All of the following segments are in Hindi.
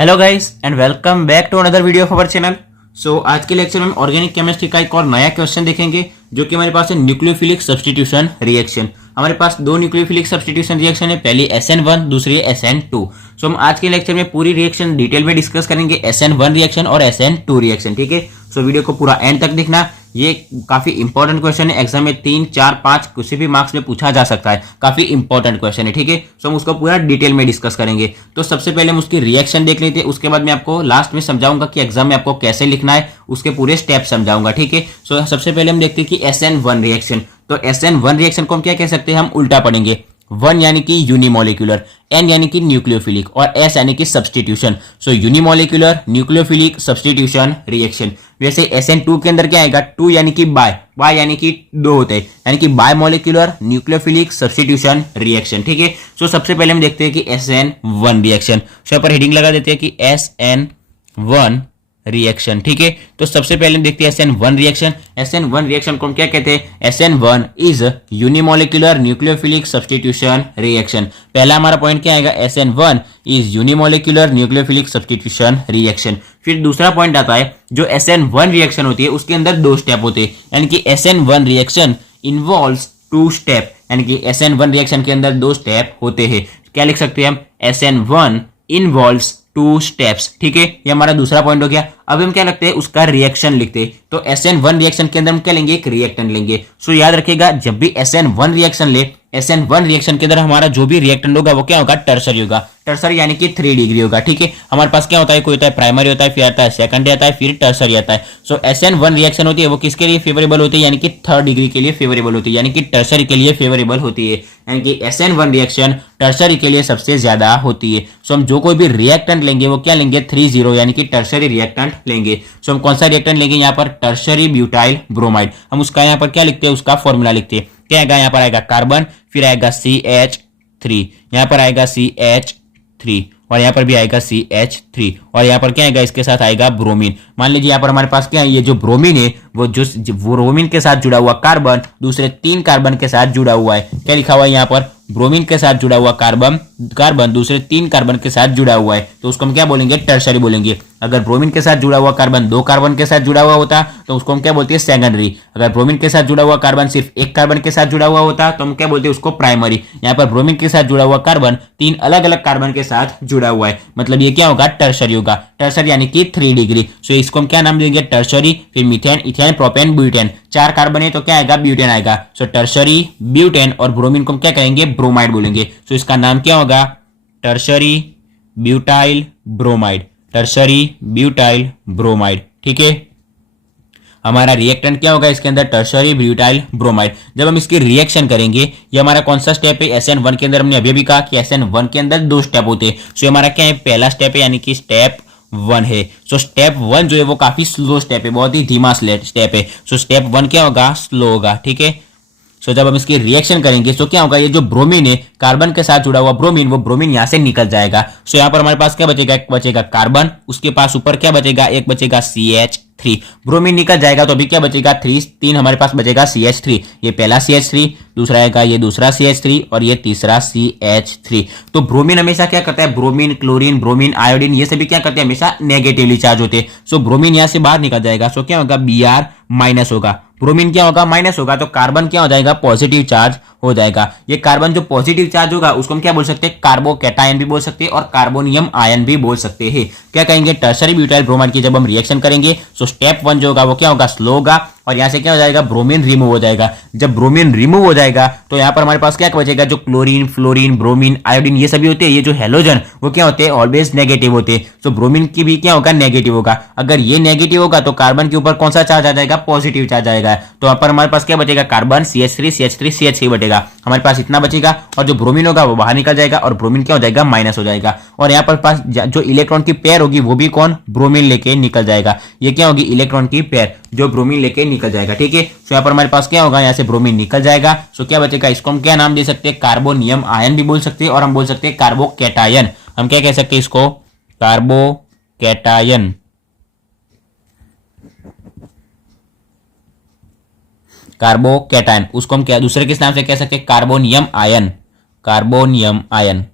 Hello guys and welcome back to another video of our channel. आज के लेक्चर में हम ऑर्गेनिक केमिस्ट्री का एक और नया क्वेश्चन देखेंगे जो कि हमारे पास है न्यूक्लियोफिलिक सब्स्टिट्यूशन रिएक्शन। हमारे पास दो न्यूक्लियोफिलिक सब्स्टिट्यूशन रिएक्शन है, पहली SN1 दूसरी है SN2। हम आज के लेक्चर में पूरी रिएक्शन डिटेल में डिस्कस करेंगे, SN1 रिएक्शन और SN2 रिएक्शन। ठीक है, वीडियो को पूरा एंड तक देखना। ये काफी इंपॉर्टेंट क्वेश्चन है, एग्जाम में 3, 4, 5 किसी भी मार्क्स में पूछा जा सकता है। काफी इंपॉर्टेंट क्वेश्चन है। ठीक है, हम उसको पूरा डिटेल में डिस्कस करेंगे। तो सबसे पहले हम उसकी रिएक्शन देख लेते हैं, उसके बाद मैं आपको लास्ट में समझाऊंगा कि एग्जाम में आपको कैसे लिखना है, उसके पूरे स्टेप समझाऊंगा। ठीक है, सबसे पहले हम देखते हैं कि SN1 रिएक्शन। तो SN1 रिएक्शन को हम क्या कह सकते हैं, हम उल्टा पढ़ेंगे। 1 यानी कि यूनिमोलिकुलर, N यानी कि न्यूक्लियोफिलिक और S यानी कि substitution. Unimolecular nucleophilic substitution reaction. वैसे SN2 के अंदर क्या आएगा, 2 यानी कि बाय यानी कि दो होते हैं, यानी कि bye molecular nucleophilic substitution reaction. ठीक है, सबसे पहले हम देखते हैं कि SN1 रिएक्शन। यहाँ पर हेडिंग लगा देते हैं कि SN1 रिएक्शन। ठीक है, तो सबसे पहले हम देखते हैं SN1 रिएक्शन। SN1 रिएक्शन को हम क्या कहते हैं, SN1 is unimolecular nucleophilic substitution reaction. पहला हमारा पॉइंट क्या आएगा, SN1 is unimolecular nucleophilic substitution reaction. फिर दूसरा पॉइंट आता है, जो SN1 रिएक्शन होती है उसके अंदर 2 स्टेप होते हैं, यानी कि SN1 रिएक्शन इन्वॉल्व्स 2 स्टेप, यानी कि SN1 रिएक्शन के अंदर 2 स्टेप होते हैं। क्या लिख सकते हैं हम, SN1 इन्वॉल्व्स 2 स्टेप्स। ठीक है, ये हमारा दूसरा पॉइंट हो गया। अब हम क्या लगते हैं, उसका रिएक्शन लिखते हैं। तो SN1 रिएक्शन के अंदर हम क्या लेंगे, एक रिएक्टेंट लेंगे। याद रखिएगा, जब भी SN1 रिएक्शन ले, SN1 रिएक्शन के अंदर हमारा जो भी रिएक्टेंट होगा वो क्या होगा, टर्सरी होगा। टर्सरी यानी कि 3 डिग्री होगा। ठीक है, हमारे पास क्या होता है, कोई होता है प्राइमरी होता है, फिर आता है सेकंडरी आता है, फिर टर्सरी आता है। SN1 रिएक्शन होती है वो किसके लिए फेवरेबल होती है, यानी कि 3rd डिग्री के लिए फेवरेबल होती है, यानी कि टर्सरी के लिए फेवरेबल होती है, यानी कि SN1 रिएक्शन टर्सरी के लिए सबसे ज्यादा होती है। हम जो कोई भी रिएक्टेंट लेंगे वो क्या लेंगे, 30 यानी कि टर्सरी रिएक्टेंट लेंगे। हम कौन सा रिएक्टेंट लेंगे, यहाँ पर टर्सरी ब्यूटाइल ब्रोमाइड। हम उसका यहाँ पर क्या लिखते हैं, उसका फॉर्मूला लिखते हैं। क्या आएगा, यहाँ पर आएगा कार्बन, फिर आएगा CH3, यहाँ पर आएगा CH3 और यहाँ पर भी आएगा CH3 और यहाँ पर क्या आएगा, इसके साथ आएगा ब्रोमीन। मान लीजिए यहाँ पर हमारे पास क्या है, ये जो ब्रोमीन है वो ब्रोमीन के साथ जुड़ा हुआ कार्बन दूसरे 3 कार्बन के साथ जुड़ा हुआ है। क्या लिखा हुआ है यहाँ पर, ब्रोमीन के साथ जुड़ा हुआ कार्बन दूसरे 3 कार्बन के साथ जुड़ा हुआ है, तो उसको हम क्या बोलेंगे, टर्सरी बोलेंगे। अगर ब्रोमीन के साथ जुड़ा हुआ कार्बन 2 कार्बन के साथ जुड़ा हुआ होता तो उसको हम क्या बोलते हैं, सेकेंडरी। अगर ब्रोमीन के साथ जुड़ा हुआ कार्बन सिर्फ 1 कार्बन के साथ जुड़ा हुआ होता तो हम क्या बोलते हैं, उसको प्राइमरी। यहाँ पर ब्रोमीन के साथ जुड़ा हुआ कार्बन 3 अलग अलग कार्बन के साथ जुड़ा हुआ है, मतलब ये क्या होगा, टर्सरी होगा। टर्सरी यानी कि 3 डिग्री। इसको हम क्या नाम देंगे, टर्सरी। फिर methane, ethane, propane, butane, 4 carbon है तो क्या आएगा, ब्यूटेन आएगा। टर्सरी, ब्यूटेन और ब्रोमीन को हम क्या कहेंगे, ब्रोमाइड बोलेंगे। इसका नाम क्या होगा, tertiary butyl bromide. Tertiary butyl bromide. ठीक है, हमारा रिएक्टेंट क्या होगा इसके अंदर, टर्सरी ब्यूटाइल ब्रोमाइड। जब हम इसकी रिएक्शन करेंगे, ये हमारा कौन सा स्टेप है, SN1 के अंदर हमने अभी भी कहा कि SN1 के अंदर 2 स्टेप होते हैं। हमारा क्या है, पहला स्टेप है, यानी कि स्टेप 1 है। स्टेप 1 जो है वो काफी स्लो स्टेप है, बहुत ही धीमा स्टेप है। स्टेप 1 क्या होगा, स्लो होगा। ठीक है, जब हम इसकी रिएक्शन करेंगे तो क्या होगा, ये जो ब्रोमीन है, कार्बन के साथ जुड़ा हुआ ब्रोमीन, वो ब्रोमीन यहां से निकल जाएगा। यहाँ पर हमारे पास क्या बचेगा, एक बचेगा कार्बन, उसके पास ऊपर क्या बचेगा, एक बचेगा CH3। ब्रोमीन निकल जाएगा तो अभी क्या बचेगा, 3 हमारे पास बचेगा CH3। ये पहला CH3, दूसरा आएगा ये दूसरा CH3 और ये तीसरा CH3। तो ब्रोमीन हमेशा क्या करता है, ब्रोमीन, क्लोरीन, ब्रोमीन, आयोडीन, ये सभी क्या करते हैं, हमेशा नेगेटिवली चार्ज होते हैं। ब्रोमीन यहां से बाहर निकल जाएगा, क्या होगा, Br माइनस होगा। ब्रोमीन क्या होगा, माइनस होगा, तो कार्बन क्या हो जाएगा, पॉजिटिव चार्ज हो जाएगा। ये कार्बन जो पॉजिटिव चार्ज होगा उसको हम क्या बोल सकते हैं, कार्बोकैटायन भी बोल सकते हैं और कार्बोनियम आयन भी बोल सकते हैं। क्या कहेंगे, टर्सरी ब्यूटाइल ब्रोमाइड की जब हम रिएक्शन करेंगे स्टेप 1 जो होगा वो क्या होगा, स्लो होगा और यहां से क्या हो जाएगा, ब्रोमीन रिमूव हो जाएगा। जब ब्रोमीन रिमूव हो जाएगा तो यहां पर हमारे पास क्या बचेगा, जो क्लोरीन, फ्लोरीन, ब्रोमीन, आयोडीन ये सभी होते हैं, ये जो हेलोजन वो क्या होते हैं, ऑलवेज नेगेटिव होते हैं। ब्रोमीन की भी क्या होगा, नेगेटिव होगा। अगर ये नेगेटिव होगा तो कार्बन के ऊपर कौन सा चार्ज आ जाएगा, पॉजिटिव चार्ज आएगा। तो यहाँ पर हमारे पास क्या बचेगा, कार्बन, CH3, CH3, CH3 बचेगा, हमारे पास इतना बचेगा। और जो ब्रोमीन होगा वो बाहर निकल जाएगा और ब्रोमीन क्या हो जाएगा, माइनस हो जाएगा। और यहाँ पर पास जो इलेक्ट्रॉन की पेयर होगी वो भी कौन, ब्रोमीन लेके निकल जाएगा। ये क्या होगी, इलेक्ट्रॉन की पेयर जो ब्रोमीन लेके निकल जाएगा। ठीक है, यहाँ पर हमारे पास क्या होगा, यहाँ से ब्रोमीन निकल जाएगा। क्या बचेगा, इसको हम क्या नाम दे सकते हैं, कार्बोनियम आयन भी बोल सकते हैं और हम बोल सकते हैं कार्बोकैटायन। हम क्या कह सकते हैं इसको, कार्बोकैटायन। कार्बोकैटायन, उसको हम क्या दूसरे किस नाम से कह सकते हैं, कार्बोनियम आयन। Carbonium ion.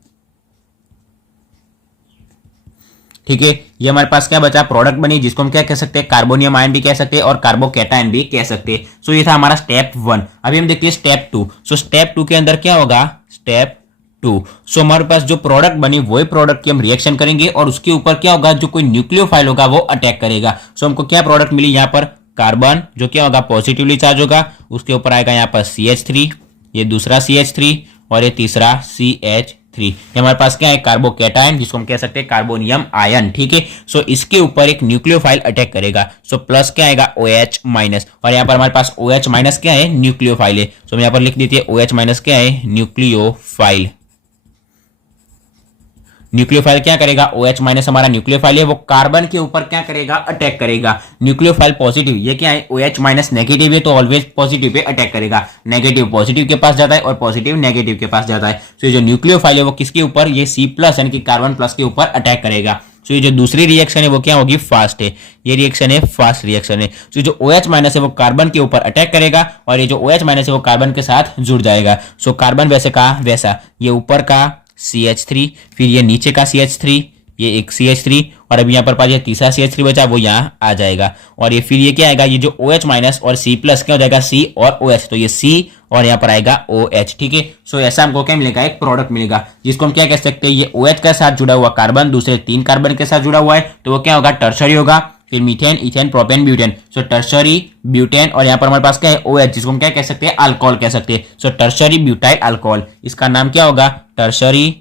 ठीक है। ये हमारे पास क्या बचा, प्रोडक्ट बनी जिसको हम क्या कह सकते हैं, कार्बोनियम आयन भी कह सकते हैं और कार्बोकैटायन भी कह सकते हैं। सो ये था हमारा स्टेप 1। अभी हम देखते हैं स्टेप 2। सो स्टेप 2 के अंदर क्या होगा, स्टेप 2। सो हमारे पास जो प्रोडक्ट बनी वही प्रोडक्ट की हम रिएक्शन करेंगे और उसके ऊपर क्या होगा, जो कोई न्यूक्लियोफाइल होगा वो अटैक करेगा। सो हमको क्या प्रोडक्ट मिली यहाँ पर, कार्बन जो क्या होगा पॉजिटिवली चार्ज होगा, उसके ऊपर आएगा यहाँ पर CH3, ये दूसरा CH3 और ये तीसरा CH3। ये हमारे पास क्या है, कार्बोकैटायन जिसको हम कह सकते हैं कार्बोनियम आयन, ठीक है। सो इसके ऊपर एक न्यूक्लियोफाइल अटैक करेगा। सो प्लस क्या आएगा, OH माइनस, और यहाँ पर हमारे पास OH माइनस क्या है, न्यूक्लियोफाइल है। सो हम यहाँ पर लिख देते हैं OH माइनस क्या है, न्यूक्लियोफाइल। न्यूक्लियोफाइल क्या करेगा, OH माइनस हमारा न्यूक्लियोफाइल है, वो कार्बन के ऊपर क्या करेगा, अटैक करेगा। न्यूक्लियोफाइल पॉजिटिव, ये क्या है, OH माइनस नेगेटिव है तो ऑलवेज पॉजिटिव पे अटैक करेगा। नेगेटिव पॉजिटिव के पास जाता है और पॉजिटिव नेगेटिव के पास जाता है। तो ये जो न्यूक्लियोफाइल है वो किसके ऊपर, ये C प्लस यानी कि कार्बन प्लस के ऊपर अटैक करेगा। तो ये जो दूसरी रिएक्शन है वो क्या होगी, फास्ट है। ये रिएक्शन है फास्ट रिएक्शन है। तो जो OH माइनस है वो कार्बन के ऊपर अटैक करेगा और ये जो OH माइनस है वो कार्बन के साथ जुड़ जाएगा। सो कार्बन वैसे का वैसा, ये ऊपर का CH3, फिर ये नीचे का CH3, ये एक CH3 और अभी यहाँ पर पास ये तीसरा CH3 बचा वो यहाँ आ जाएगा। और ये फिर ये क्या आएगा, ये जो OH माइनस और C प्लस क्या हो जाएगा, C और OH, तो ये C और यहाँ पर आएगा OH, ठीक है। सो ऐसा हमको क्या मिलेगा, एक प्रोडक्ट मिलेगा जिसको हम क्या कह सकते हैं, ये OH के साथ जुड़ा हुआ कार्बन दूसरे 3 कार्बन के साथ जुड़ा हुआ है तो वो क्या होगा, टर्शरी होगा। फिर मीथेन, इथेन, प्रोपेन, ब्यूटेन। सो टर्शरी ब्यूटेन और यहाँ पर हमारे पास क्या है, OH जिसको हम क्या कह सकते हैं, अल्कोहल कह सकते हैं। सो टर्शरी ब्यूटाइल अल्कोहल, इसका नाम क्या होगा, tertiary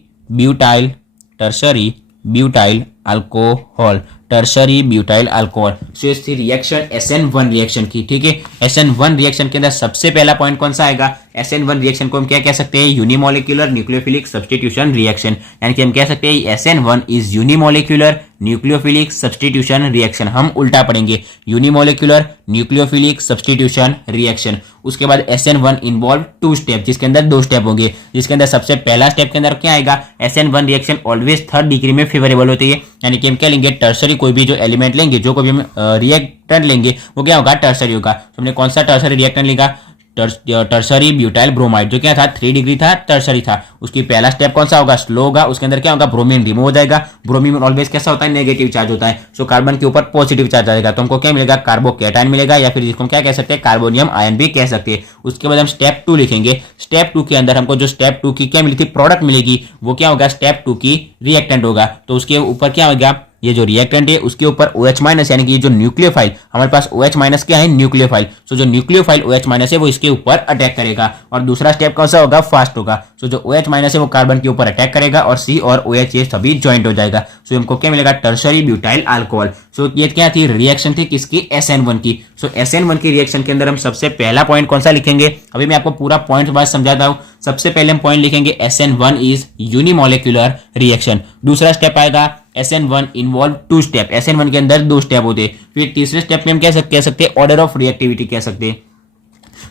butyl alcohol, tertiary butyl alcohol. So इसकी रिएक्शन SN1 रिएक्शन की, ठीक है। SN1 रिएक्शन के अंदर सबसे पहला पॉइंट कौन सा आएगा, SN1 रिएक्शन को हम क्या कह सकते हैं, यूनिमोलिकुलर न्यूक्लियोफिलिक सब्स्टिट्यूशन रिएक्शन, यानी कि हम कह सकते हैं SN1 is unimolecular nucleophilic substitution reaction. हम उल्टा पढ़ेंगे, यूनिमोलिकुलर न्यूक्लियोफिलिक सब्स्टिट्यूशन रिएक्शन। उसके बाद SN1 इन्वॉल्व 2 स्टेप, जिसके अंदर 2 स्टेप होंगे, जिसके अंदर सबसे पहला स्टेप के अंदर क्या आएगा, SN1 reaction always 3rd degree में फेवरेबल होती है, यानी कि हम क्या लेंगे, टर्शरी कोई भी जो एलिमेंट लेंगे, जो कोई भी हम रिएक्टेंट लेंगे वो क्या होगा, टर्शरी होगा। तो हमने कौन सा टर्शरी रिएक्टेंट लेगा, टर्शरी ब्यूटाइल ब्रोमाइड, जो क्या था 3 डिग्री था, टर्शरी था। उसकी पहला स्टेप कौन सा होगा, स्लो होगा। उसके अंदर क्या होगा, ब्रोमीन रिमूव हो जाएगा। ब्रोमीन ऑलवेज कैसा होता है, नेगेटिव चार्ज होता है। सो कार्बन के ऊपर पॉजिटिव चार्ज आएगा तो हमको क्या मिलेगा, कार्बोकैटायन मिलेगा, या फिर जिसको हम क्या कह सकते हैं, कार्बोनियम आयन भी कह सकते हैं। उसके बाद हम स्टेप 2 लिखेंगे। स्टेप 2 के अंदर हमको जो स्टेप 2 की क्या मिली थी, प्रोडक्ट मिलेगी, वो क्या होगा, स्टेप 2 की रिएक्टेंट होगा। तो उसके ऊपर क्या होगा, ये जो रिएक्टेंट है उसके ऊपर OH माइनस, यानी कि ये जो न्यूक्लियोफाइल हमारे पास OH माइनस क्या है, न्यूक्लियोफाइल। सो जो न्यूक्लियोफाइल OH माइनस है वो इसके ऊपर अटैक करेगा। और दूसरा स्टेप कौन सा होगा, फास्ट होगा। सो जो OH माइनस है वो कार्बन के ऊपर अटैक करेगा और C और OH ये सभी ज्वाइंट हो जाएगा। सो हमको क्या मिलेगा, टर्शरी ब्यूटाइल अल्कोहल। सो ये क्या थी, रिएक्शन थी किसकी, SN1 की। सो SN1 की रिएक्शन के अंदर हम सबसे पहला पॉइंट कौन सा लिखेंगे, अभी मैं आपको पूरा पॉइंट बाद समझाता हूं। सबसे पहले हम पॉइंट लिखेंगे SN1 इज यूनिमोलिकुलर रिएक्शन। दूसरा स्टेप आएगा SN1 इन्वॉल्व 2 स्टेप, SN1 के अंदर 2 स्टेप होते हैं। फिर तीसरे स्टेप में हम कह सकते हैं ऑर्डर ऑफ रिएक्टिविटी कह सकते हैं।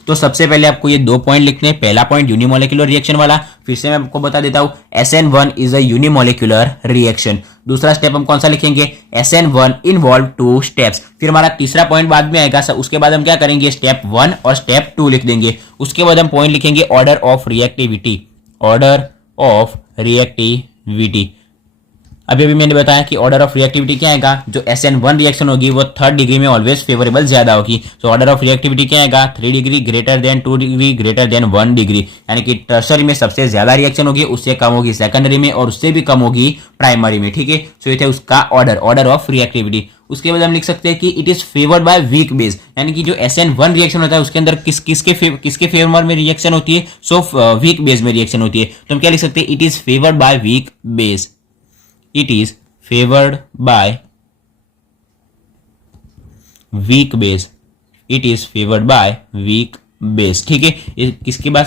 तो सबसे पहले आपको ये 2 पॉइंट लिखने हैं। पहला पॉइंट यूनिमोलिकुलर रिएक्शन वाला, फिर से मैं आपको बता देता हूं SN1 is a unimolecular reaction. दूसरा स्टेप हम कौन सा लिखेंगे, SN1 इन्वॉल्व 2 स्टेप्स। फिर हमारा तीसरा पॉइंट बाद में आएगा। उसके बाद हम क्या करेंगे, स्टेप 1 और स्टेप 2 लिख देंगे। उसके बाद हम पॉइंट लिखेंगे order of reactivity, order of reactivity. अभी मैंने बताया कि ऑर्डर ऑफ रिएक्टिविटी क्या आएगा, जो SN1 रिएक्शन होगी वो 3rd डिग्री में ऑलवेज फेवरेबल ज्यादा होगी। तो ऑर्डर ऑफ रिएक्टिविटी क्या आएगा, 3 degree greater than 2 degree greater then 1 degree, यानी कि टर्शरी में सबसे ज्यादा रिएक्शन होगी, उससे कम होगी सेकेंडरी में और उससे भी कम होगी प्राइमरी में, ठीक है। सो ये थे उसका ऑर्डर ऑफ रिएक्टिविटी। उसके बाद हम लिख सकते हैं कि it is favoured by weak base, यानी कि जो SN1 रिएक्शन होता है उसके अंदर किसके फेवर में रिएक्शन होती है, सो वीक बेस में रिएक्शन होती है। तो हम क्या लिख सकते हैं, it is favoured by weak base, it is favored by weak base, it is favored by weak base, ठीक है।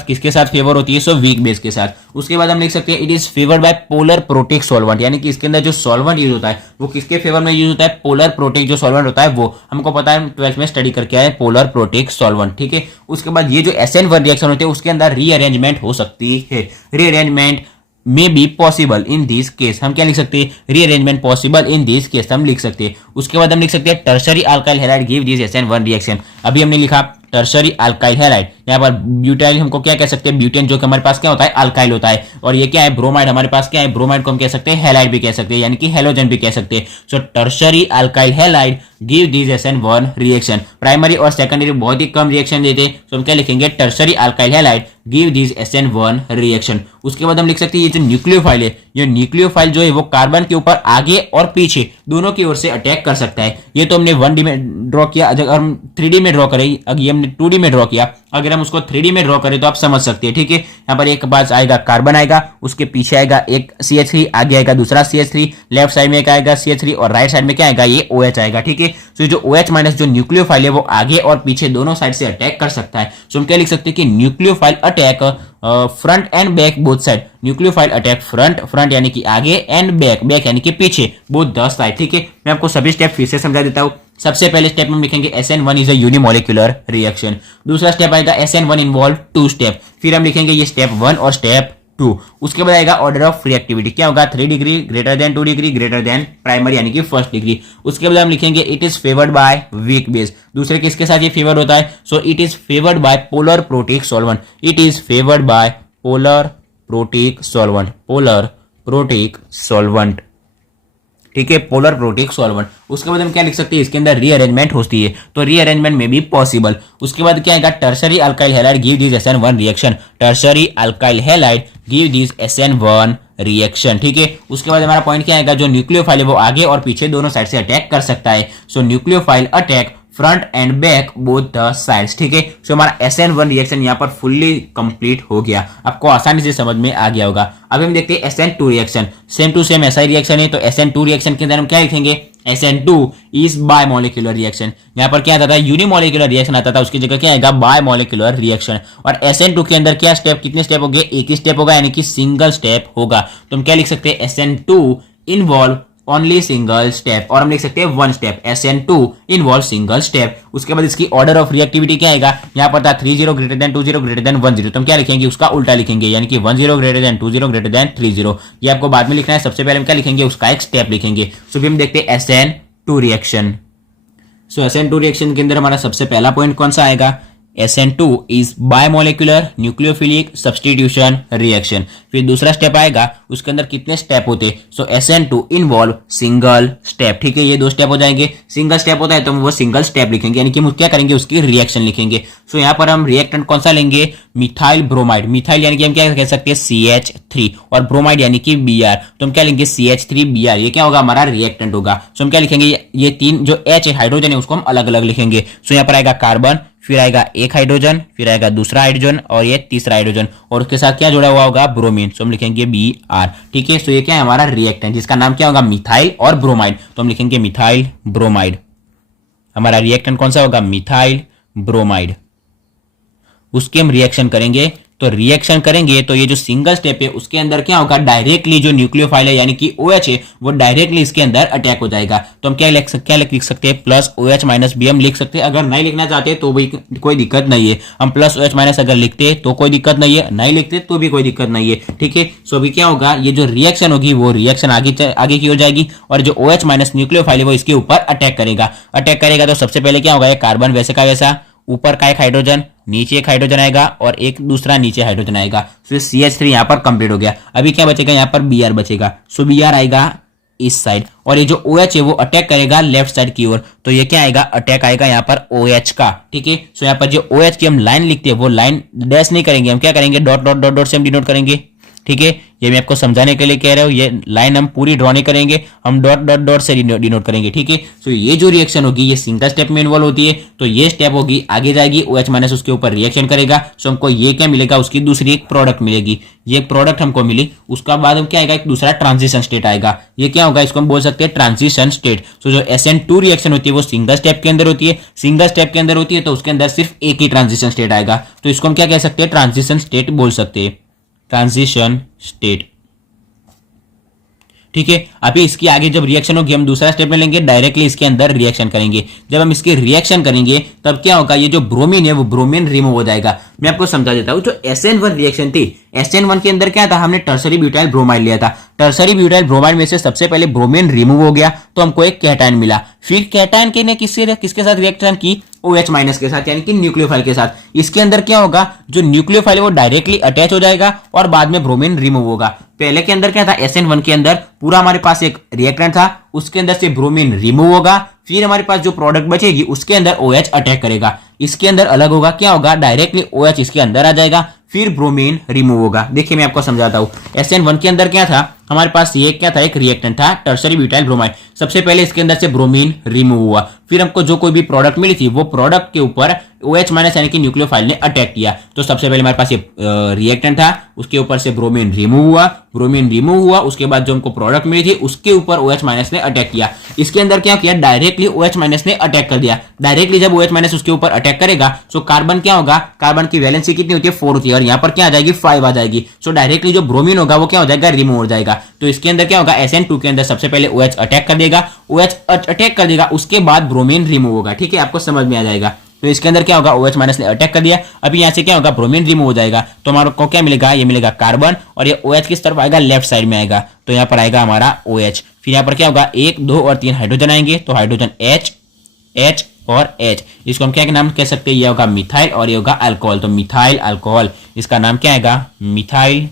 किसके साथ फेवर होती है, सो वीक बेस के साथ। उसके बाद हम लिख सकते हैं it is favoured by polar protic solvent, यानी कि इसके अंदर जो सॉल्वेंट यूज होता है वो किसके फेवर में यूज होता है, पोलर प्रोटेक जो सॉल्वेंट होता है वो हमको पता है, 12th में स्टडी करके आए पोलर प्रोटेक सॉल्वेंट, ठीक है। उसके बाद ये जो SN1 रिएक्शन होती है उसके अंदर रीअरेंजमेंट हो सकती है, rearrangement may be possible in this case. हम क्या लिख सकते हैं, rearrangement possible in this case हम लिख सकते हैं। उसके बाद हम लिख सकते हैं tertiary alkyl halide give this SN1 reaction. अभी हमने लिखा टर्शरी अल्काइल हैलाइड, यहाँ पर ब्यूटाइल हमको क्या कह सकते हैं, ब्यूटेन जो कि हमारे पास क्या होता है, अल्काइल होता है। और ये क्या है, ब्रोमाइड हमारे पास क्या है, ब्रोमाइड को हम कह सकते हैं हैलाइड भी कह सकते हैं, यानी कि हेलोजन भी कह सकते हैं। So tertiary alkyl halide give this SN1 reaction. Primary और सेकेंडरी बहुत ही कम रिएक्शन देते हैं, तो हम क्या लिखेंगे, tertiary alkyl halide give this SN1 reaction. उसके बाद हम लिख सकते हैं ये जो न्यूक्लियोफाइल है, ये न्यूक्लियोफाइल जो है वो कार्बन के ऊपर आगे और पीछे दोनों की ओर से अटैक कर सकता है। ये तो हमने 1D में ड्रॉ किया, अगर हम 3D में ड्रॉ करें, अगर ये हमने 2D में ड्रॉ किया, अगर हम उसको 3D में ड्रॉ करें तो आप समझ सकते हैं, ठीक है। यहाँ पर एक पास आएगा कार्बन आएगा, उसके पीछे आएगा एक CH3, आगे आएगा दूसरा CH3, लेफ्ट साइड में एक आएगा CH3 और राइट साइड में क्या आएगा, ये OH आएगा, ठीक है। तो जो OH माइनस जो न्यूक्लियोफाइल है वो आगे और पीछे दोनों साइड से अटैक कर सकता है। सो हम क्या लिख सकते हैं कि nucleophile attack front and back both side, nucleophile attack front यानी कि आगे, एंड बैक यानी कि पीछे, बोथ द साइड, ठीक है। मैं आपको सभी स्टेप फिर से समझा देता हूं। सबसे पहले स्टेप में हम लिखेंगे SN1 is a unimolecular reaction. दूसरा स्टेप आएगा SN1 इन्वॉल्व 2 स्टेप, फिर हम लिखेंगे ये स्टेप 1 और स्टेप 2। उसके बाद आएगा ऑर्डर ऑफ रिएक्टिविटी, क्या होगा, 3 degree greater than 2 degree greater than primary यानी कि फर्स्ट डिग्री। उसके बाद हम लिखेंगे it is favoured by weak base. दूसरे किसके साथ ये फेवर्ड होता है, so it is favoured by polar protic solvent, it is favoured by polar protic solvent, polar protic solvent, ठीक है, पोलर प्रोटिक सॉल्वेंट। उसके बाद हम क्या लिख सकते हैं, इसके अंदर रीअरेंजमेंट होती है, तो रीअरेंजमेंट में भी पॉसिबल। उसके बाद क्या आएगा, tertiary alkyl halide give this SN1 reaction, tertiary alkyl halide give this SN1 reaction, ठीक है। उसके बाद हमारा पॉइंट क्या आएगा, जो न्यूक्लियोफाइल है वो आगे और पीछे दोनों साइड से अटैक कर सकता है। So nucleophile attack front and back both the sides, ठीक है। सो हमारा SN1 रिएक्शन यहाँ पर फुल्ली कंप्लीट हो गया, आपको आसानी से समझ में आ गया होगा। अब हम देखते हैं SN2 reaction, same to same ऐसा ही रिएक्शन है। तो SN2 रिएक्शन के अंदर हम क्या लिखेंगे, SN2 इज बायमोलिकुलर रिएक्शन। यहाँ पर क्या आता था, यूनिमोलिकुलर रिएक्शन आता था, उसकी जगह क्या आएगा, बायमोलिकुलर रिएक्शन। और SN2 के अंदर क्या स्टेप, कितने स्टेप हो गए, एक ही स्टेप होगा, यानी कि सिंगल स्टेप होगा। तो हम क्या लिख सकते हैं, SN2 involve only single step, और हम लिख सकते हैं 1 step, SN2 involve single step. उसके बाद इसकी ऑर्डर ऑफ रिएक्टिविटी क्या आएगा, यहाँ पर था 30 ग्रेटर देन 20 ग्रेटर देन 10, तो हम क्या लिखेंगे, उसका उल्टा लिखेंगे, यानी कि 10 ग्रेटर देन 20 ग्रेटर देन 30। ये आपको बाद में लिखना है, सबसे पहले हम क्या लिखेंगे, उसका एक स्टेप लिखेंगे। सो हम देखते हैं SN2 रिएक्शन। सो SN2 रिएक्शन के अंदर हमारा सबसे पहला पॉइंट कौन सा आएगा, SN2 is bimolecular nucleophilic substitution reaction. फिर दूसरा स्टेप आएगा, उसके अंदर कितने स्टेप होते, सो SN2 इन्वॉल्व सिंगल स्टेप, ठीक है, ये 2 स्टेप हो जाएंगे। सिंगल स्टेप होता है तो हम वो सिंगल स्टेप लिखेंगे, यानी कि हम क्या करेंगे, उसकी रिएक्शन लिखेंगे। सो यहाँ पर हम रिएक्टेंट कौन सा लेंगे, मिथाइल ब्रोमाइड, मिथाइल यानी कि हम क्या कह सकते हैं CH3, और ब्रोमाइड यानी कि Br, तो हम क्या लेंगे CH3Br, ये क्या होगा, हमारा रिएक्टेंट होगा। सो हम क्या लिखेंगे, ये 3 जो H है हाइड्रोजन है उसको हम अलग अलग लिखेंगे। सो यहाँ पर आएगा कार्बन, फिर आएगा एक हाइड्रोजन, फिर आएगा दूसरा हाइड्रोजन और ये तीसरा हाइड्रोजन, और उसके साथ क्या जुड़ा हुआ होगा, ब्रोमीन, सो हम लिखेंगे Br, ठीक है। सो ये क्या है, हमारा रिएक्टेंट, जिसका नाम क्या होगा, मिथाइल और ब्रोमाइड, तो हम लिखेंगे मिथाइल ब्रोमाइड। हमारा रिएक्टेंट कौन सा होगा, मिथाइल ब्रोमाइड। उसके हम रिएक्शन करेंगे, तो रिएक्शन करेंगे तो ये जो सिंगल स्टेप है उसके अंदर क्या होगा, डायरेक्टली जो न्यूक्लियोफाइल है यानी कि OH है वो डायरेक्टली इसके अंदर अटैक हो जाएगा। तो हम क्या लिख सकते हैं, प्लस OH माइनस B हम लिख सकते हैं। अगर नहीं लिखना चाहते तो भी कोई दिक्कत नहीं है, हम प्लस OH माइनस अगर लिखते हैं तो कोई दिक्कत नहीं है, नहीं लिखते तो भी कोई दिक्कत नहीं है, ठीक है। सो अभी क्या होगा, ये जो रिएक्शन होगी वो रिएक्शन आगे की हो जाएगी, और जो OH माइनस न्यूक्लियोफाइल है वो इसके ऊपर अटैक करेगा। तो सबसे पहले क्या होगा, कार्बन वैसे का वैसा, ऊपर का एक हाइड्रोजन, नीचे एक हाइड्रोजन आएगा और एक दूसरा नीचे हाइड्रोजन आएगा। फिर CH3 यहां पर कंप्लीट हो गया। अभी क्या बचेगा, यहां पर Br बचेगा। सो Br आएगा इस साइड, और ये जो OH है वो अटैक करेगा लेफ्ट साइड की ओर, तो ये क्या आएगा, अटैक आएगा यहाँ पर OH का, ठीक है। सो यहाँ पर जो OH की हम लाइन लिखते हैं वो लाइन डैश नहीं करेंगे, हम क्या करेंगे, डॉट डॉट डॉट डॉट से हम डिनोट करेंगे, ठीक है। ये मैं आपको समझाने के लिए कह रहा हूं, ये लाइन हम पूरी ड्रॉ नहीं करेंगे, हम डॉट डॉट डॉट से डिनोट करेंगे, ठीक है। सो ये जो रिएक्शन होगी ये सिंगल स्टेप में इन्वॉल्व होती है, तो ये स्टेप होगी, आगे जाएगी, OH माइनस उसके ऊपर रिएक्शन करेगा। सो हमको ये क्या मिलेगा, उसकी दूसरी एक प्रोडक्ट मिलेगी, ये प्रोडक्ट हमको मिली। उसका बाद हम क्या आएगा, एक दूसरा ट्रांजिशन स्टेट आएगा, ये क्या होगा, इसको हम बोल सकते हैं ट्रांजिशन स्टेट। सो जो SN2 रिएक्शन होती है वो सिंगल स्टेप के अंदर होती है, सिंगल स्टेप के अंदर होती है तो उसके अंदर सिर्फ एक ही ट्रांजिशन स्टेट आएगा, तो इसको हम क्या कह सकते हैं, ट्रांजिशन स्टेट बोल सकते हैं, ट्रांजिशन स्टेट, ठीक है। अभी इसकी आगे जब रिएक्शन होगी हम दूसरा स्टेप में लेंगे, डायरेक्टली इसके अंदर रिएक्शन करेंगे। जब हम इसके रिएक्शन करेंगे तब क्या होगा, ये जो ब्रोमीन है वो ब्रोमीन रिमूव हो जाएगा। मैं आपको समझा देता हूं, जो SN1 रिएक्शन थी, SN1 के अंदर क्या था, हमने टर्सरी ब्यूटाइल ब्रोमाइड लिया था। टर्सरी ब्यूटाइल ब्रोमाइड में से सबसे पहले ब्रोमीन रिमूव हो गया तो हमको एक कैटायन मिला। फिर कैटायन के ने किसके साथ रिएक्शन की, OH माइनस के साथ यानी कि न्यूक्लियोफाइल के साथ। इसके अंदर क्या होगा, जो न्यूक्लियोफाइल है वो डायरेक्टली अटैच हो जाएगा और बाद में ब्रोमीन रिमूव होगा। पहले के अंदर क्या था, SN1 के अंदर पूरा हमारे पास एक रिएक्टेंट था, उसके अंदर से ब्रोमीन रिमूव होगा, फिर हमारे पास जो प्रोडक्ट बचेगी उसके अंदर OH अटैक करेगा। इसके अंदर अलग होगा, क्या होगा, डायरेक्टली OH इसके अंदर आ जाएगा, फिर ब्रोमीन रिमूव होगा। देखिए मैं आपको समझाता हूं। SN1 के अंदर क्या था, हमारे पास ये क्या था, एक रिएक्टेंट था टर्सरी ब्यूटाइल ब्रोमाइड। सबसे पहले इसके अंदर से ब्रोमीन रिमूव हुआ, फिर हमको जो कोई भी प्रोडक्ट मिली थी वो प्रोडक्ट के ऊपर OH माइनस यानी कि न्यूक्लियोफाइल ने अटैक किया। तो सबसे पहले हमारे पास ये रिएक्टेंट था, उसके ऊपर से ब्रोमीन रिमूव हुआ, उसके बाद जो हमको प्रोडक्ट मिली थी उसके ऊपर OH माइनस ने अटैक किया। इसके अंदर क्या किया, डायरेक्टली OH माइनस ने अटैक कर दिया। डायरेक्टली जब OH माइनस उसके ऊपर अटैक करेगा तो कार्बन क्या होगा, कार्बन की वैलेंसी कितनी होती है, 4 होती है, और यहाँ पर क्या आ जाएगी, 5 आ जाएगी। सो डायरेक्टली जो ब्रोमीन होगा वो क्या हो जाएगा, रिमूव हो जाएगा। तो इसके अंदर क्या होगा, SN2 के अंदर सबसे पहले OH अटैक कर देगा, उसके बाद ब्रोमीन रिमूव होगा। ठीक है, आपको समझ में आ जाएगा। तो इसके अंदर क्या होगा, OH माइनस ने अटैक कर दिया, अभी यहाँ से क्या होगा, ब्रोमीन रिमूव हो जाएगा। तो हमारे को क्या मिलेगा, ये मिलेगा कार्बन, और ये OH किस तरफ आएगा, लेफ्ट साइड में आएगा। तो यहाँ पर आएगा हमारा OH, फिर यहाँ पर क्या होगा, 1, 2 और 3 हाइड्रोजन आएंगे। तो हाइड्रोजन H और H, इसको हम क्या नाम कह सकते हैं, ये होगा मिथाइल और ये होगा अल्कोहल। तो मिथाइल अल्कोहल, इसका नाम क्या आएगा, मिथाइल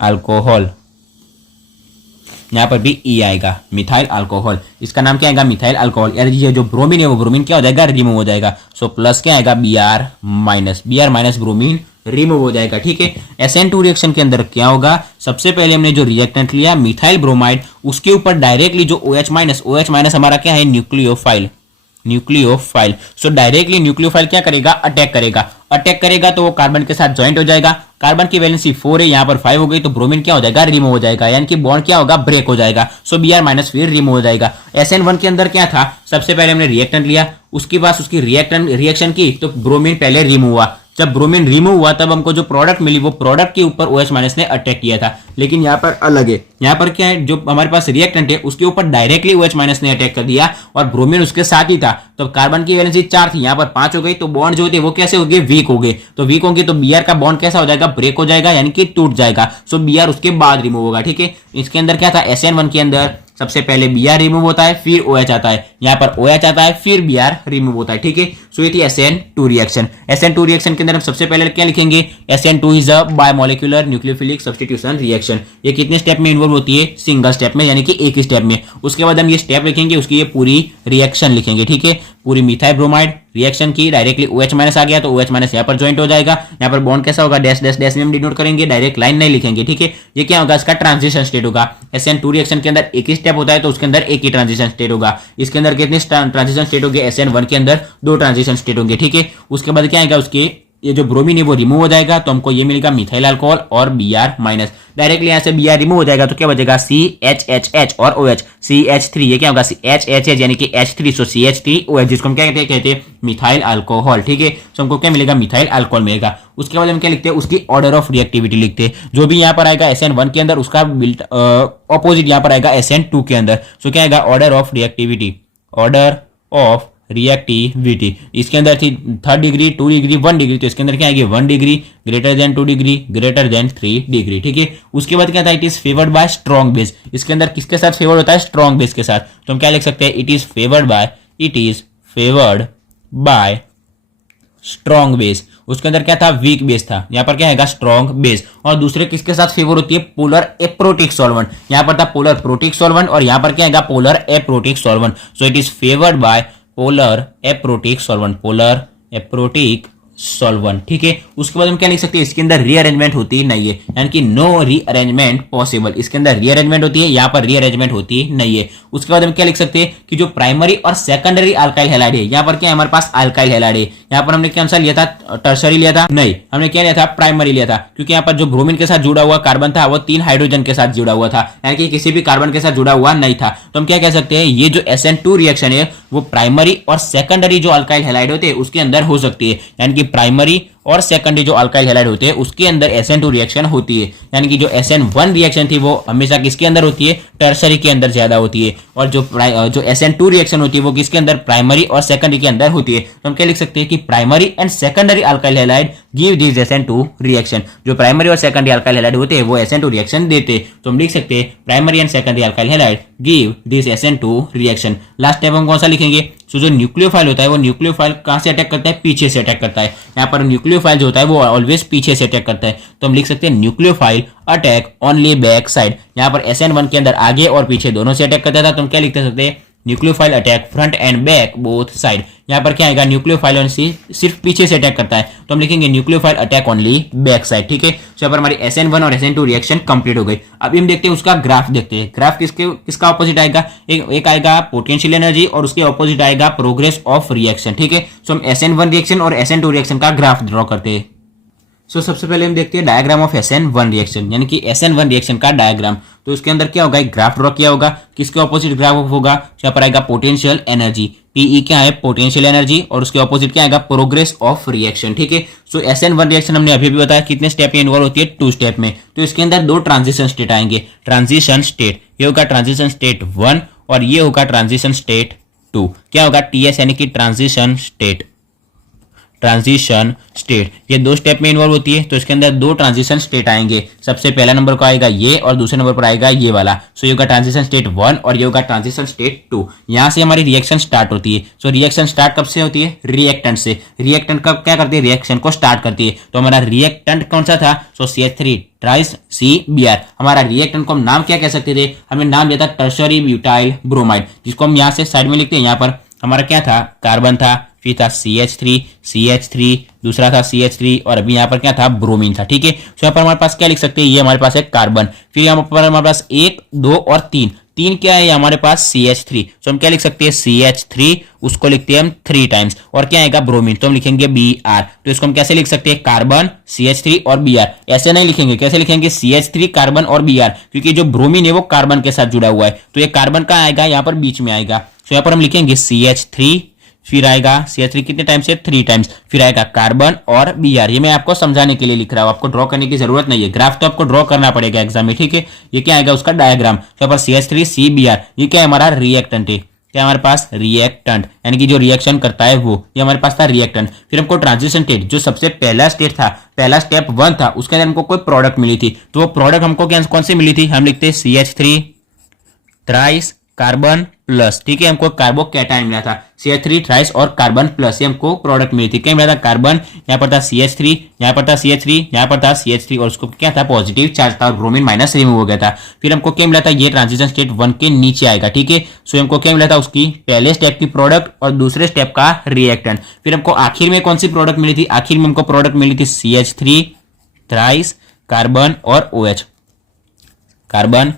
अल्कोहल। यहाँ पर भी ई आएगा, मिथाइल अल्कोहल, इसका नाम क्या आएगा, मिथाइल अल्कोहल। यार ये जो ब्रोमीन है वो ब्रोमीन क्या हो जाएगा, रिमूव हो जाएगा। सो प्लस क्या आएगा, Br माइनस ब्रोमीन रिमूव हो जाएगा। ठीक है, SN2 रिएक्शन के अंदर क्या होगा, सबसे पहले हमने जो रिएक्टेंट लिया मिथाइल ब्रोमाइड, उसके ऊपर डायरेक्टली जो OH माइनस हमारा क्या है, न्यूक्लियोफाइल। सो डायरेक्टली न्यूक्लियोफाइल क्या करेगा, अटैक करेगा तो वो कार्बन के साथ ज्वाइंट हो जाएगा। कार्बन की वैलेंसी 4 है, यहाँ पर 5 हो गई, तो ब्रोमीन क्या हो जाएगा, रिमूव हो जाएगा, यानी कि बॉन्ड क्या होगा, ब्रेक हो जाएगा। सो Br माइनस फिर रिमूव हो जाएगा। SN1 के अंदर क्या था, सबसे पहले हमने रिएक्टेंट लिया, उसके बाद उसकी रिएक्शन की, तो ब्रोमीन पहले रिमूव हुआ। जब ब्रोमीन रिमूव हुआ तब हमको जो प्रोडक्ट मिली वो प्रोडक्ट के ऊपर OH माइनस ने अटैक किया था। लेकिन यहाँ पर अलग है, यहाँ पर क्या है, जो हमारे पास रिएक्टेंट है उसके ऊपर डायरेक्टली OH माइनस ने अटैक कर दिया और ब्रोमीन उसके साथ ही था। तो कार्बन की वैलेंसी 4 थी, यहाँ पर 5 हो गई, तो बॉन्ड जो थे वो कैसे हो गए, वीक हो गए। तो वीक होंगे तो Br का बॉन्ड कैसा हो जाएगा, ब्रेक हो जाएगा, यानी कि टूट जाएगा। सो Br उसके बाद रिमूव होगा। ठीक है, इसके अंदर क्या था, SN1 के अंदर सबसे पहले Br रिमूव होता है, फिर OH आता है, यहाँ पर OH आता है, फिर Br रिमूव होता है। ठीक है, सो ये थी SN2 रिएक्शन। SN2 रिएक्शन के अंदर हम सबसे पहले क्या लिखेंगे, SN2 is a biomolecular nucleophilic substitution reaction. ये कितने स्टेप में इन्वॉल्व होती है, सिंगल स्टेप में, यानी कि एक ही स्टेप में। उसके बाद हम ये स्टेप लिखेंगे, उसकी ये पूरी रिएक्शन लिखेंगे। ठीक है, पूरी मिथाइल ब्रोमाइड रिएक्शन की, डायरेक्टली OH माइनस आ गया तो OH माइनस यहाँ पर ज्वाइंट हो जाएगा। यहाँ पर बॉन्ड कैसा होगा, डैश डैश डैश में हम डिनोट करेंगे, डायरेक्ट लाइन नहीं लिखेंगे। ठीक है, ये क्या होगा, इसका ट्रांजिशन स्टेट होगा। SN2 रिएक्शन के अंदर एक ही स्टेप होता है तो उसके अंदर एक ही ट्रांजिशन स्टेट होगा। इसके अंदर कितने ट्रांजिशन स्टेट होंगे, SN1 के अंदर 2 ट्रांजिशन स्टेट होंगे। ठीक है, उसके बाद क्या आएगा, उसके ये जो ब्रोमीन है वो रिमूव हो जाएगा, तो हमको ये मिलेगा मिथाइल अल्कोहल और Br माइनस। डायरेक्टली यहाँ से Br रिमूव हो जाएगा तो क्या बचेगा, CHHH और OH, CH3, ये क्या होगा, CHHH यानी कि H3, सो CH3OH, जिसको हम क्या कहते हैं मिथाइल अल्कोहल। ठीक है, सो हमको क्या मिलेगा, मिथाइल अल्कोहल मिलेगा। उसके बाद हम क्या लिखते हैं, उसकी ऑर्डर ऑफ रिएक्टिविटी लिखते हैं। जो भी यहाँ पर आएगा SN1 के अंदर उसका ऑपोजिट यहाँ पर आएगा SN2 के अंदर। सो क्या आएगा, order of reactivity, order of reactivity. इसके अंदर थी 3rd डिग्री, 2 डिग्री, 1 डिग्री, तो इसके अंदर क्या आएगी, 1 degree, greater than 2 degree, greater then 3 degree. ठीक है, उसके बाद क्या था, it is favoured bye strong base. इसके अंदर किसके साथ फेवर्ड होता है, स्ट्रॉन्ग बेस के साथ। तो हम क्या लिख सकते हैं, it is favoured bye strong base. उसके अंदर क्या था, वीक बेस था, यहाँ पर क्या है, स्ट्रॉन्ग बेस। और दूसरे किसके साथ फेवर होती है, पोलर एप्रोटिक सॉल्वेंट। यहाँ पर था पोलर प्रोटिक सॉल्वेंट और यहाँ पर क्या है, polar aprotic solvent. So it is favoured by polar aprotic solvent. ठीक है, उसके बाद हम क्या लिख सकते हैं, इसके अंदर रीअरेंजमेंट होती नहीं है, यानी कि नो रीअरेंजमेंट पॉसिबल। इसके अंदर रीअरेंजमेंट होती है, यहाँ पर रीअरेंजमेंट होती नहीं है। उसके बाद हम क्या लिख सकते हैं कि जो प्राइमरी और सेकेंडरी अल्काइल हैलाइड है, यहाँ पर क्या है, हमारे पास अल्काइल हैलाइड है। यहाँ पर हमने कौन सा लिया था, टर्सरी लिया था, नहीं, हमने क्या लिया था, प्राइमरी लिया था, क्योंकि यहाँ पर जो ब्रोमीन के साथ जुड़ा हुआ कार्बन था वो 3 हाइड्रोजन के साथ जुड़ा हुआ था, यानी कि किसी भी कार्बन के साथ जुड़ा हुआ नहीं था। तो हम क्या कह सकते हैं, ये जो SN2 रिएक्शन है वो प्राइमरी और सेकेंडरी जो अल्काइल हैलाइड होते हैं उसके अंदर हो सकती है, यानी कि प्राइमरी और सेकेंडरी जो अल्काइल हैलाइड होते हैं उसके अंदर SN2 रिएक्शन होती है। यानी कि जो SN1 रिएक्शन थी वो हमेशा किसके अंदर होती है, टर्सरी के अंदर ज्यादा होती है, और जो SN2 रिएक्शन होती है वो किसके अंदर, प्राइमरी और सेकेंडरी के अंदर होती है। तो हम क्या लिख सकते हैं कि primary and secondary alkyl halide give this SN2 reaction. जो प्राइमरी और सेकेंडरी अल्काइल हैलाइड होते हैं वो SN2 रिएक्शन देते हैं। तो हम लिख सकते हैं primary and secondary alkyl halide give this SN2 reaction. Last step हम कौन सा लिखेंगे, तो जो न्यूक्लियोफाइल होता है वो न्यूक्लियोफाइल कहां से अटैक करता है, पीछे से अटैक करता है। यहाँ पर न्यूक्लियोफाइल जो होता है वो ऑलवेज पीछे से अटैक करता है। तो हम लिख सकते हैं nucleophile attack only back side. यहाँ पर SN1 के अंदर आगे और पीछे दोनों से अटैक करता था। तो हम क्या लिख सकते हैं, nucleophile attack front and back both side. यहाँ पर क्या आएगा, न्यूक्लियोफाइल सिर्फ पीछे से अटैक करता है, तो हम लिखेंगे nucleophile attack only back side. ठीक है, तो यहाँ पर हमारी SN1 और SN2 रिएक्शन कंप्लीट हो गई। अभी हम देखते हैं उसका ग्राफ देखते हैं। ग्राफ किसका ऑपोजिट आएगा, एक आएगा पोटेंशियल एनर्जी और उसके ऑपोजिट आएगा प्रोग्रेस ऑफ रिएक्शन। ठीक है, तो हम SN1 रिएक्शन और SN2 रिएक्शन का ग्राफ ड्रॉ करते हैं। सबसे पहले हम देखते हैं डायग्राम ऑफ SN1 रिएक्शन, यानी कि SN1 रिएक्शन का डायग्राम। तो इसके अंदर क्या होगा, एक ग्राफ ड्रॉ किया होगा। किसके ऑपोजिट ग्राफ होगा, यहाँ पर आएगा पोटेंशियल एनर्जी, PE क्या है, पोटेंशियल एनर्जी, और उसके ऑपोजिट क्या आएगा, प्रोग्रेस ऑफ रिएक्शन। ठीक है, सो SN1 रिएक्शन हमने अभी भी बताया कितने स्टेप में इन्वॉल्व होती है, 2 स्टेप में। तो इसके अंदर 2 ट्रांजिशन स्टेट आएंगे। ट्रांजिशन स्टेट, ये होगा ट्रांजिशन स्टेट 1 और ये होगा ट्रांजिशन स्टेट 2। क्या होगा, TS यानी कि ट्रांजिशन स्टेट। ट्रांजिशन स्टेट ये 2 स्टेप में इन्वॉल्व होती है। तो इसके अंदर 2 ट्रांजिशन स्टेट आएंगे। सबसे पहला नंबर को आएगा ये और दूसरे नंबर पर आएगा ये वाला। सो ये होगा ट्रांजिशन स्टेट 1 और ये होगा ट्रांजिशन स्टेट 2। यहां से हमारी रिएक्शन स्टार्ट होती है। सो रिएक्शन स्टार्ट कब से होती है, रिएक्टेंट से। रिएक्टेंट कब क्या करती है, रिएक्शन को स्टार्ट करती है। तो हमारा रिएक्टेंट कौन सा था, सो CH3 ट्राइस CBr। हमारा रिएक्टेंट को हम नाम क्या कह सकते थे, हमने नाम दिया था टर्शरी ब्यूटाइल ब्रोमाइड, जिसको हम यहाँ से साइड में लिखते हैं। यहाँ पर हमारा क्या था, कार्बन था, फिर था CH3, दूसरा था CH3 और अभी यहाँ पर क्या था, ब्रोमीन था। ठीक है, तो यहाँ पर हमारे पास क्या लिख सकते हैं, ये हमारे पास है कार्बन, फिर यहाँ पर हमारे पास 1, 2 और 3 क्या है हमारे पास, CH3। तो हम क्या लिख सकते हैं, CH3 उसको लिखते हैं हम 3 टाइम्स, और क्या आएगा, ब्रोमीन, तो हम लिखेंगे Br। तो इसको हम कैसे लिख सकते हैं, कार्बन CH3 और Br। ऐसे नहीं लिखेंगे, कैसे लिखेंगे, CH3 कार्बन और Br, क्योंकि जो ब्रोमीन है वो कार्बन के साथ जुड़ा हुआ है। तो ये कार्बन का आएगा यहाँ पर बीच में आएगा। तो यहाँ पर हम लिखेंगे CH3, फिर आएगा CH3 कितने टाइम्स है, 3 टाइम्स, फिर आएगा कार्बन और Br। ये मैं आपको समझाने के लिए लिख रहा हूं, आपको ड्रॉ करने की जरूरत नहीं है। ग्राफ तो आपको ड्रॉ करना पड़ेगा एग्जाम में। ठीक है, ये क्या आएगा, उसका डायग्राम। तो यहाँ पर CH3 CBr ये क्या है, हमारा रिएक्टेंट है। क्या हमारे पास, रिएक्टेंट, यानी कि जो रिएक्शन करता है वो, ये हमारे पास था रिएक्टेंट। फिर हमको ट्रांजिशन स्टेट, जो सबसे पहला स्टेट था, पहला स्टेप 1 था, उसके अंदर हमको कोई प्रोडक्ट मिली थी। तो वो प्रोडक्ट हमको कौन सी मिली थी, हम लिखते हैं CH3 थ्राइस कार्बन प्लस। ठीक है, हमको कार्बोकैटायन मिला था, CH3 थ्राइस और कार्बन प्लस, ये हमको प्रोडक्ट मिली थी। क्या मिला था, कार्बन, यहाँ पर था CH3, यहाँ पर था CH3, यहाँ पर था CH3 और उसको क्या था, पॉजिटिव चार्ज था, ब्रोमीन माइनस रिमूव हो गया था। फिर हमको क्या मिला था, ये ट्रांजिशन स्टेट 1 के नीचे आएगा। ठीक है, सो हमको क्या मिला था, उसकी पहले स्टेप की प्रोडक्ट और दूसरे स्टेप का रिएक्टेंट। फिर हमको आखिर में कौन सी प्रोडक्ट मिली थी, आखिर में हमको प्रोडक्ट मिली थी CH3 थ्राइस कार्बन और OH। कार्बन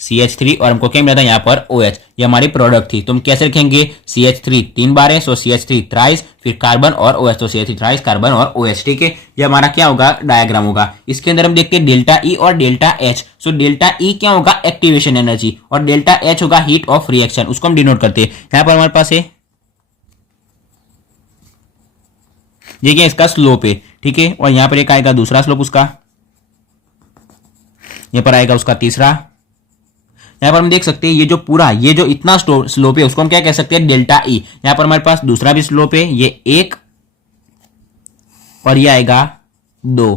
CH3 और हमको क्या मिला था यहाँ पर OH, ये हमारी प्रोडक्ट थी। तो हम कैसे लिखेंगे, CH3 3 बार है, सो CH3 थ्राइस, फिर कार्बन और OH, तो CH3 थ्राइस कार्बन और OH। ठीक है, ये हमारा क्या होगा, डायग्राम होगा। इसके अंदर हम देखते हैं डेल्टा E और delta H। So delta E क्या होगा, एक्टिवेशन एनर्जी, और डेल्टा H होगा हीट ऑफ रिएक्शन, उसको हम डिनोट करते हैं। यहाँ पर हमारे पास है, ये क्या इसका स्लोप है। ठीक है, और यहाँ पर एक आएगा दूसरा स्लोप उसका, यहाँ पर आएगा उसका तीसरा। यहाँ पर हम देख सकते हैं ये जो पूरा, ये जो इतना स्लोप है उसको हम क्या कह सकते हैं, डेल्टा E। यहाँ पर हमारे पास दूसरा भी स्लोप है, ये 1 और ये आएगा 2,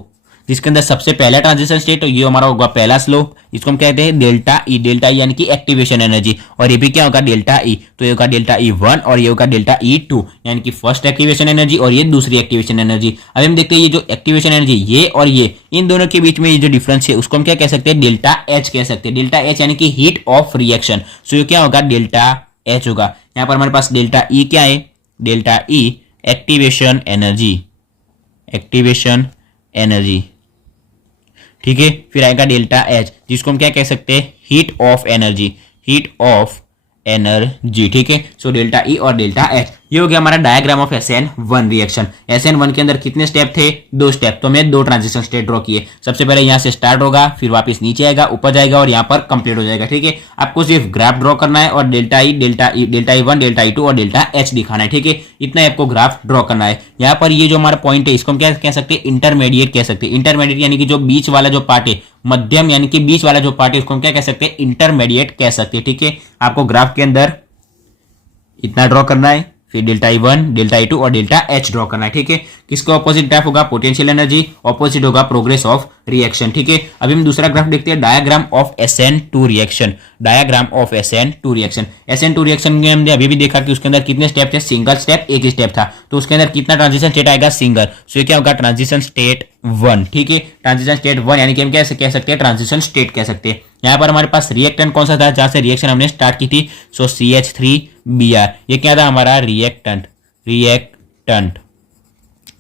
जिसके अंदर सबसे पहला ट्रांजिशन स्टेट, ये हमारा होगा पहला स्लोप, इसको हम कहते हैं डेल्टा E। डेल्टा E यानी कि एक्टिवेशन एनर्जी, और ये भी क्या होगा, डेल्टा E। तो ये होगा डेल्टा E1 और ये होगा डेल्टा E2, यानी कि फर्स्ट एक्टिवेशन एनर्जी और ये दूसरी एक्टिवेशन एनर्जी। अब हम देखते हैं ये जो एक्टिवेशन एनर्जी, ये और ये, इन दोनों के बीच में ये जो डिफरेंस है उसको हम क्या कह सकते हैं, डेल्टा H कह सकते हैं। डेल्टा H यानी कि हीट ऑफ रिएक्शन। सो ये क्या होगा, डेल्टा H होगा। यहाँ पर हमारे पास डेल्टा E क्या है, delta E activation energy, activation energy. ठीक है, फिर आएगा डेल्टा H, जिसको हम क्या कह सकते हैं, heat of energy, heat of energy. ठीक है, सो डेल्टा E और डेल्टा H। ये हो गया हमारा diagram of SN1 reaction. SN1 के अंदर कितने स्टेप थे? 2 स्टेप। तो हमने 2 ट्रांजिशन स्टेट ड्रॉ किए। सबसे पहले यहाँ से स्टार्ट होगा, फिर वापस नीचे आएगा, ऊपर जाएगा और यहाँ पर कंप्लीट हो जाएगा। ठीक है, आपको सिर्फ ग्राफ ड्रॉ करना है और delta E, delta E1, delta E2 और डेल्टा H दिखाना है। ठीक है, इतना आपको ग्राफ ड्रॉ करना है। यहाँ पर ये जो हमारा पॉइंट है इसको हम क्या कह सकते हैं? इंटरमीडिएट कह सकते हैं। इंटरमीडिएट यानी कि जो बीच वाला जो पार्ट है, मध्यम यानी कि बीच वाला जो पार्ट है उसको हम क्या कह सकते हैं? इंटरमीडिएट कह सकते हैं। ठीक है, आपको ग्राफ के अंदर इतना ड्रॉ करना है, फिर डेल्टा E1, डेल्टा E2 और डेल्टा H ड्रॉ करना है। ठीक है, किसका ऑपोजिट ग्राफ होगा? पोटेंशियल एनर्जी, ऑपोजिट होगा प्रोग्रेस ऑफ रिएक्शन। ठीक है, अभी हम दूसरा ग्राफ देखते हैं, diagram of SN2 reaction. Diagram of SN2 reaction. SN2 reaction में हमने अभी भी देखा कि उसके अंदर कितने स्टेप थे? सिंगल स्टेप, एक ही स्टेप था। तो उसके अंदर कितना ट्रांजिशन स्टेट आएगा? सिंगल। सो ये क्या होगा? Transition state 1। ठीक है, ट्रांजिशन स्टेट 1 यानी कि हम कैसे कह सकते हैं? ट्रांजिशन स्टेट कह सकते हैं। यहाँ पर हमारे पास रिएक्टेंट कौन सा था जहां से रिएक्शन हमने स्टार्ट की थी? सो CH3Br। ये क्या था? हमारा रिएक्टेंट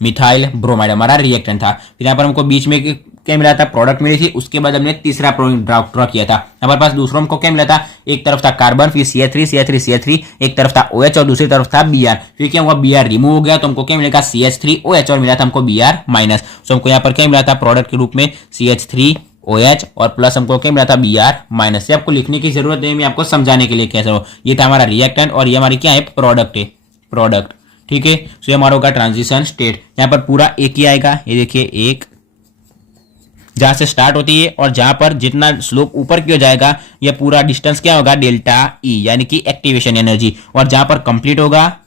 मिथाइल ब्रोमाइड हमारा रिएक्टेंट था। फिर यहाँ पर हमको बीच में क्या मिला था? प्रोडक्ट मिली थी। उसके बाद हमने तीसरा प्रोडक्ट ड्रॉ किया था। हमारे पास दूसरा हमको क्या मिला था? एक तरफ था कार्बन, फिर CH3, एक तरफ था OH और दूसरी तरफ था Br। फिर क्या हुआ? Br रिमूव हो गया तो हमको क्या मिलेगा? CH3OH और मिला था हमको Br माइनस। सो हमको यहाँ पर क्या मिला था? प्रोडक्ट के रूप में CH3OH और प्लस हमको क्या मिला था? Br minus. से आपको लिखने की जरूरत नहीं, मैं आपको समझाने के लिए कह रहा हूँ। ये था हमारा रिएक्टेंट और ये हमारी क्या है? प्रोडक्ट है, प्रोडक्ट। ठीक है, सो ये हमारा होगा ट्रांजिशन स्टेट। यहाँ पर पूरा एक ही आएगा, ये देखिए एक, जहां से स्टार्ट होती है और जहां पर जितना स्लोप ऊपर की हो जाएगा ये पूरा डिस्टेंस क्या होगा? डेल्टा E यानी कि एक्टिवेशन एनर्जी। और जहां पर कंप्लीट होगा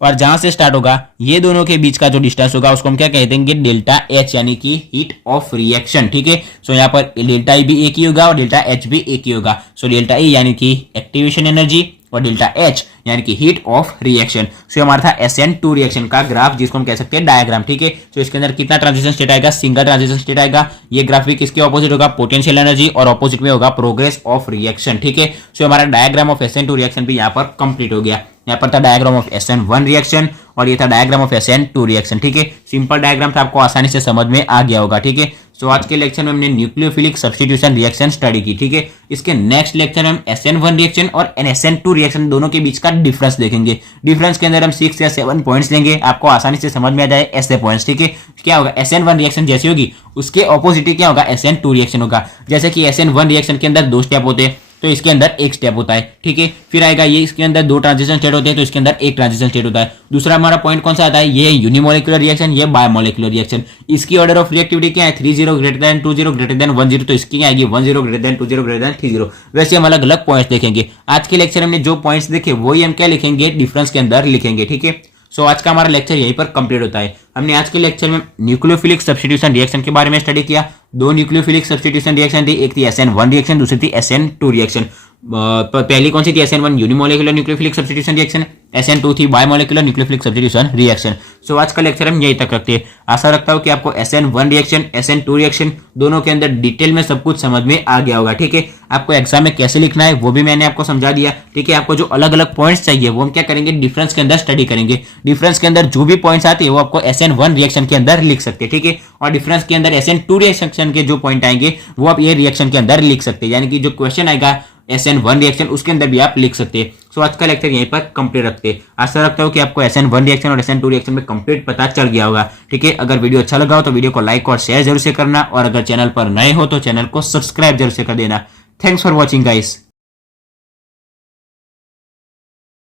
और जहां से स्टार्ट होगा ये दोनों के बीच का जो डिस्टेंस होगा उसको हम क्या कह देंगे? डेल्टा H यानी कि हीट ऑफ रिएक्शन। ठीक है, सो यहाँ पर डेल्टा E भी एक ही होगा और डेल्टा H भी एक ही होगा। सो डेल्टा E यानी कि एक्टिवेशन एनर्जी और डेल्टा H यानी कि हीट ऑफ रिएक्शन। सो हमारा था SN2 रिएक्शन का ग्राफ जिसको हम कह सकते हैं डायग्राम। ठीक है, सो इसके अंदर कितना ट्रांजिशन स्टेट आएगा? सिंगल ट्रांजिशन स्टेट आएगा। ये ग्राफ भी किसके ऑपोजिट होगा? पोटेंशियल एनर्जी और ऑपोजिट में होगा प्रोग्रेस ऑफ रिएक्शन। ठीक है, सो हमारा डायग्राम ऑफ SN2 रिएक्शन भी यहाँ पर कंप्लीट हो गया। यहाँ पर था डायग्राम ऑफ SN1 रिएक्शन और ये था डायग्राम ऑफ SN2 रिएक्शन। ठीक है, सिंपल डायग्राम था, आपको आसानी से समझ में आ गया होगा। ठीक है, सो आज के लेक्चर में हमने न्यूक्लियोफिलिक सब्स्टिट्यूशन रिएक्शन स्टडी की। ठीक है, इसके नेक्स्ट लेक्चर में हम SN1 रिएक्शन और SN2 रिएक्शन दोनों के बीच का डिफरेंस देखेंगे। डिफरेंस के अंदर हम 6 या 7 पॉइंट्स लेंगे, आपको आसानी से समझ में आ जाए ऐसे पॉइंट्स। ठीक है, क्या होगा? SN1 रिएक्शन जैसी होगी उसके ऑपोजिट क्या होगा? SN2 रिएक्शन होगा। जैसे कि SN1 रिएक्शन के अंदर 2 स्टेप होते हैं तो इसके अंदर एक स्टेप होता है। ठीक है, फिर आएगा ये इसके अंदर 2 ट्रांजिशन स्टेट होते हैं तो इसके अंदर एक ट्रांजिशन स्टेट होता है। दूसरा हमारा पॉइंट कौन सा आता है? ये यूनिमोलिकुलर रिएक्शन, ये बायोमोलिकुलर रिएक्शन। इसकी ऑर्डर ऑफ रिएक्टिविटी क्या है? 30 ग्रेटर देन 20 ग्रेटर देन 10। तो इसकी क्या आएगी? 10 ग्रेटर देन 20 ग्रेटर देन 30। वैसे हम अलग अलग पॉइंट्स देखेंगे। आज के लेक्चर में जो पॉइंट्स देखे वही हम क्या लिखेंगे? डिफरेंस के अंदर लिखेंगे। ठीक है, सो आज का हमारा लेक्चर यहीं पर कंप्लीट होता है। हमने आज के लेक्चर में न्यूक्लियोफिलिक सब्स्टिट्यूशन रिएक्शन के बारे में स्टडी किया। 2 न्यूक्लियोफिलिक सब्स्टिट्यूशन रिएक्शन थी, एक थी SN1 रिएक्शन, दूसरी थी SN2 रिएक्शन। पहली कौन सी थी? SN1 unimolecular nucleophilic substitution reaction, SN2 थी बायोमोलिकुलर न्यूक्लियोफिलिक सब्स्टिट्यूशन रिएक्शन। सो आज का लेक्चर हम यहीं तक रखते हैं। आशा रखता हूं कि आपको SN1 रिएक्शन, SN2 रिएक्शन दोनों के अंदर डिटेल में सब कुछ समझ में आ गया होगा। ठीक है, आपको एग्जाम में कैसे लिखना है वो भी मैंने आपको समझा दिया। ठीक है, आपको जो अलग अलग पॉइंट्स चाहिए वो हम क्या करेंगे? डिफरेंस के अंदर स्टडी करेंगे। डिफरेंस के अंदर जो भी पॉइंट्स आते हैं वो आपको SN1 रिएक्शन के अंदर लिख सकते हैं। ठीक है, और डिफरेंस के अंदर SN2 रिएक्शन के जो पॉइंट आएंगे वो आप ये रिएक्शन के अंदर लिख सकते हैं। यानी कि जो क्वेश्चन आएगा SN1 रिएक्शन उसके अंदर भी आप लिख सकते हैं। सो आज का लेक्चर यहीं पर कंप्लीट रखते हैं। आशा रखता हूं कि आपको SN1 रिएक्शन और SN2 रिएक्शन में कंप्लीट पता चल गया होगा। ठीक है, अगर वीडियो अच्छा लगा हो तो वीडियो को लाइक और शेयर जरूर से करना और अगर चैनल पर नए हो तो चैनल को सब्सक्राइब जरूर से कर देना। Thanks for watching guys.